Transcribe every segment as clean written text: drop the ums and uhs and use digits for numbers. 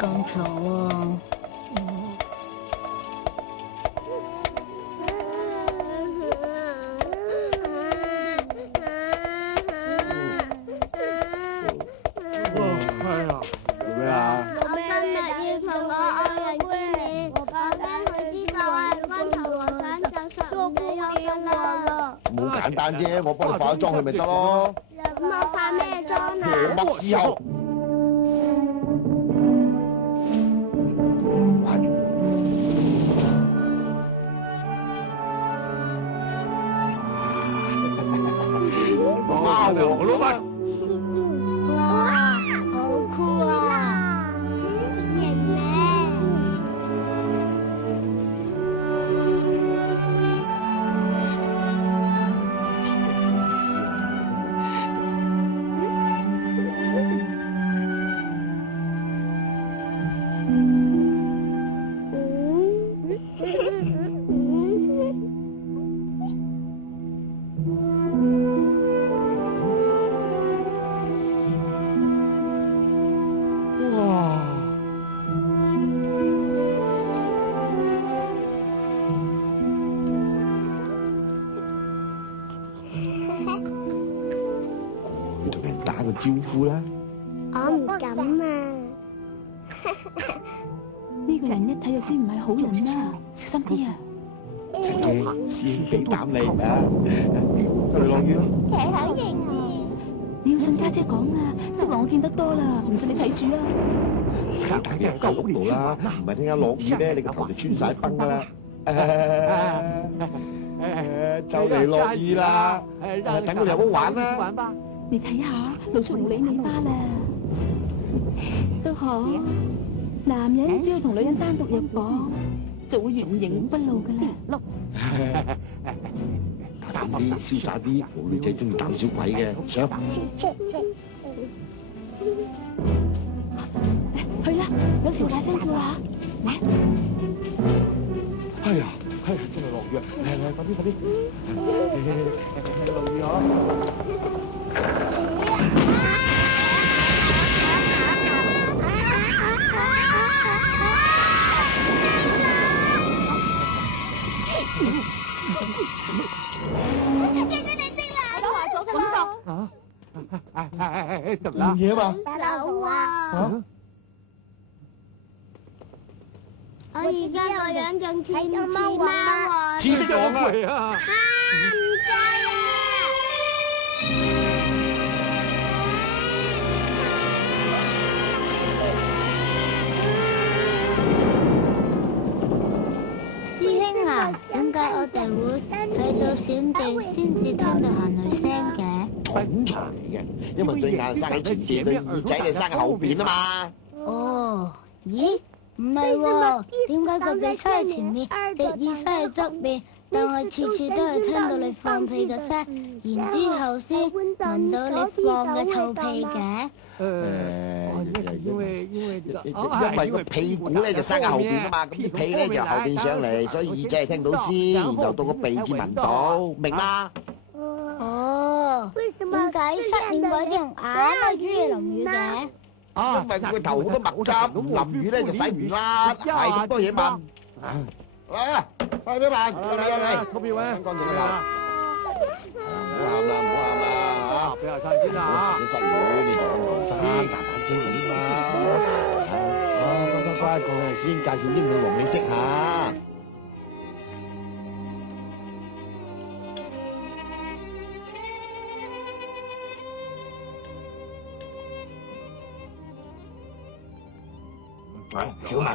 咁嘈啊！做咩啊？我今日要同我愛人見面，我驚佢知道我係軍頭和尚，就實唔俾我啦。好簡單啫，我幫你化咗妝去咪得咯。咁我化咩妝啊？乜時候？貓王老闆。哇，好酷啊！型咧！去同人打個招呼啦。我唔敢啊！呢個人一睇就知唔係好人啦，小心啲啊！陳記，師兄俾膽你啊！收你落雨啦。佢好型嘅。你要信家姐講啊，色狼我見得多啦，唔信你睇住啊！你大啲人夠屋度啦，唔係聽日落雨咧，你個頭就穿晒崩噶啦。就嚟落雨啦，等我哋有冇玩啦？你睇下，露出狐狸尾巴啦，都好。男人只要同女人單獨入房，就會原形不露噶啦。淡啲，瀟灑啲，冇女仔中意膽小鬼嘅。上，去啦，有時大聲叫啊！嚟，哎呀，真係落雨啊！嚟，快啲，快啲，落雨啊！冇嘢嘛？走啊！我而家個樣仲似唔似貓啊？似色狼啊！唔制啊！師兄啊，點解我哋會睇到閃電先至聽到行雷聲嘅？統才嚟嘅，因為對眼生喺前邊，對耳仔就生喺後邊啊嘛。哦，咦？唔係喎，點解個鼻生喺前面，隻耳生喺側面，但係次次都係聽到你放屁嘅聲，然之後先聞到你放嘅臭屁嘅？因為個屁股咧就生喺後邊啊嘛，咁啲屁咧就後邊上嚟，所以耳仔係聽到先，然後到個鼻至聞到，明嗎？哦，點解失戀嗰啲人硬係中意淋雨嘅？因為佢個頭好多墨汁，咁淋雨咧就洗唔甩，係咁多嘢問。嚟啊，快啲問，嚟，投票啊！乾淨嘅啦，唔好喊啦，唔好喊啦，俾下晒先啦你失戀，你同我生大把招點嘛？乖，過嚟先介紹英女王你識下。喂，小文，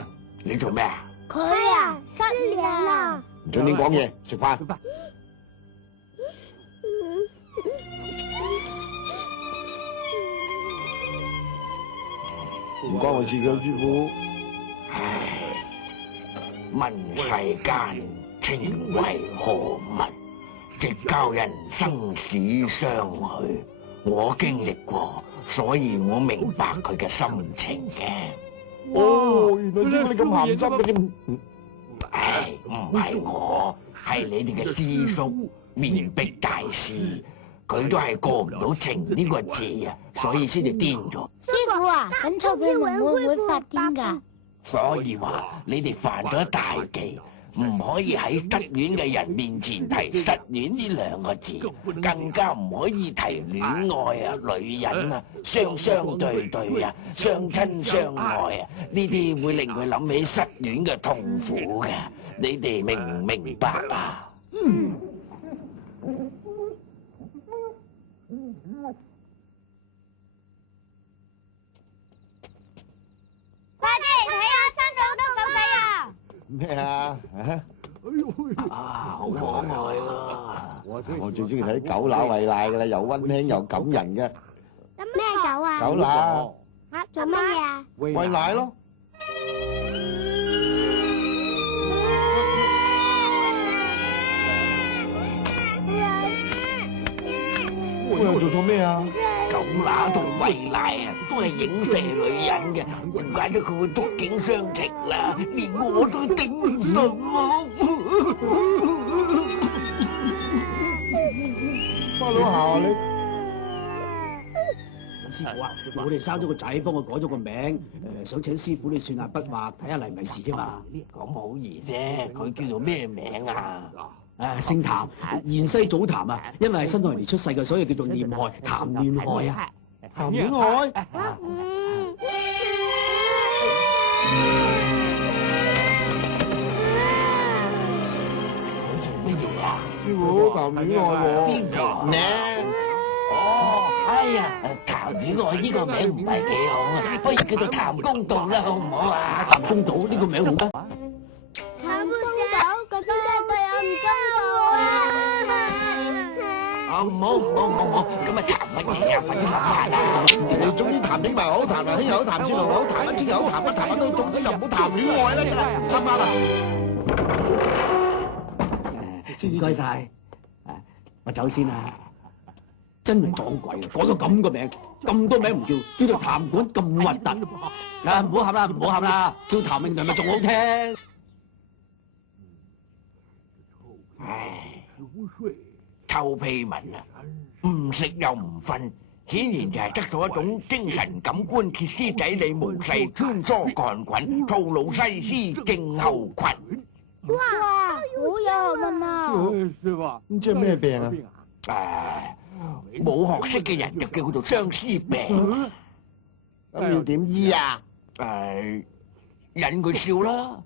你做咩啊？佢啊，失戀啦！唔准亂講嘢，食飯。唔關我事嘅，師傅。唉，問世間情為何物，直教人生死相許。我經歷過，所以我明白佢嘅心情嘅。哦，原來師傅你咁鹹濕嘅添。唉，唔係我，係你哋嘅師叔面壁大師。佢都係過唔到情呢個字啊，所以先至癲咗。師傅啊，咁臭屁龍會唔會發癲㗎？所以話你哋犯咗大忌，唔可以喺失戀嘅人面前提失戀呢兩個字，更加唔可以提戀愛啊、女人啊、雙雙對對啊、相親相愛啊，呢啲會令佢諗起失戀嘅痛苦嘅。你哋明唔明白啊？快啲嚟睇下，生咗好多狗仔啊！咩啊？好可愛啊！我最中意睇狗乸餵奶㗎啦，又溫馨又感人嘅。咩狗啊？狗乸做乜嘢啊？餵奶咯。我又做錯咩啊？狗乸同餵奶啊，都係影射女人嘅，唔怪得佢會觸景傷情啦，連我都頂唔順喎。花佬姣你。師傅啊，我哋生咗個仔，幫佢改咗個名，想請師傅你算下筆畫，睇下嚟唔嚟事啫嘛。咁好易啫，佢叫做咩名啊？姓譚，芫茜祖譚啊，因為係新來年出世嘅，所以叫做念海，譚戀愛啊。談戀愛？佢做乜嘢啊？師傅談戀愛喎。邊個？呢？哦，哎呀，譚戀愛呢個名唔係幾好啊，不如叫做譚公道啦，好唔好啊？譚公道呢個名好咩？譚公道，哥哥真係對我唔公道啊！唔好，咁啊談乜嘢啊？快啲諗下啦！你總之談戀愛好，談阿兄又好，談志龍又好，談一清又好，談一都，總之又唔好談戀愛啦，真係啱唔啱啊？唔該晒，我走先啦。真係撞鬼啊！改個咁個名，咁多名唔叫，叫做譚館咁核突。唔好喊啦，唔好喊啦，叫譚詠麟咪仲好聽。唉，臭屁文啊，唔食又唔瞓，顯然就係得到一種精神感官歇斯底里無勢穿梭幹滾，吐露西施症候群。哇，好有學問啊！咁即係咩病啊？冇學識嘅人就叫做相思病。咁要點醫啊？引佢笑啦，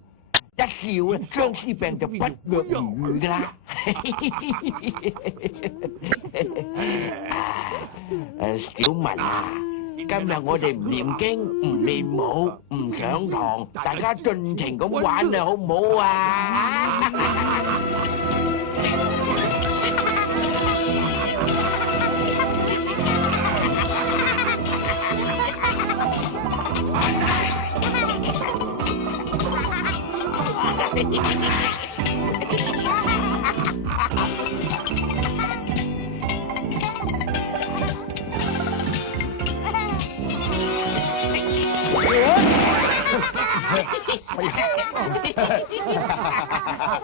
一笑咧，相思病就不藥而愈噶啦。小文啊，今日我哋唔念經、唔練武、唔上堂，大家盡情咁玩啊，好唔好啊？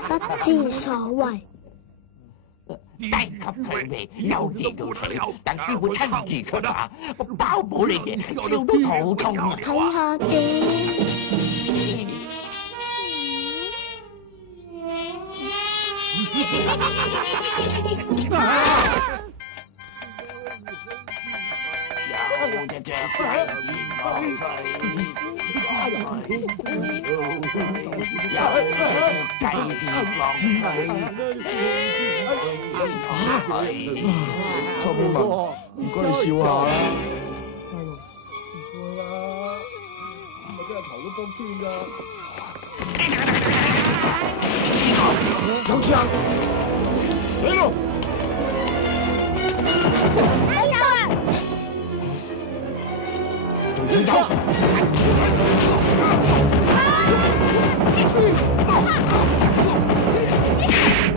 不知所謂。低級趣味，幼稚到死，等師傅親自出馬，我包保你哋笑到肚痛。睇下點？有隻雀雞跌落水，有隻雀雞跌落水。臭屁文，唔該你笑下啦。唔該啦，唔係真係頭都幫穿㗎。有槍！嚟咯！哎呀！仲想走？